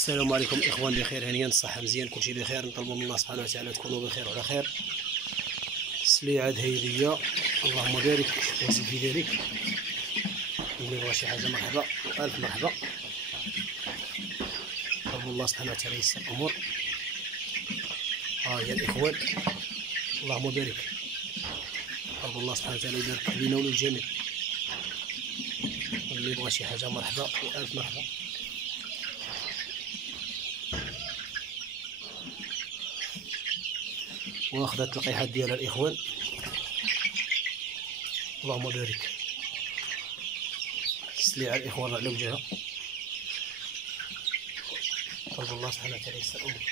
السلام عليكم اخوان، بخير هانيا، الصحه مزيان، كلشي بخير. نطلبوا من الله سبحانه وتعالى تكونوا بخير وعلى خير. السليعه هذه اللهم بارك وزد في ذلك. اللي بغى شي حاجه مرحبا والف مرحبا. نطلبوا الله سبحانه وتعالى ييسر الامور. ها هي الاخوان، اللهم بارك. نطلبوا الله سبحانه وتعالى يبارك لينا وللجميع. اللي بغى شي حاجه مرحبا والف مرحبا. واخذت القيحات ديالها الاخوان، اللهم بارك. السليعه الاخوان على وجهها. طلب الله سبحانه وتعالى ييسر الامور.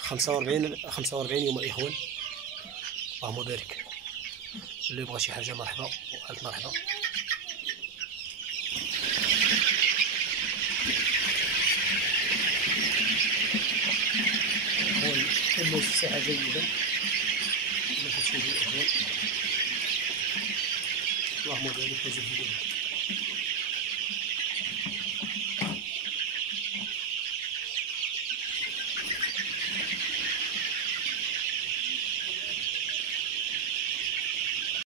خمسة وأربعين يوم الاخوان، اللهم بارك. اللي يبغى شي حاجه مرحبا والف مرحبا. كله الصحة جيدة. اللهم بارك وزد في ذلك.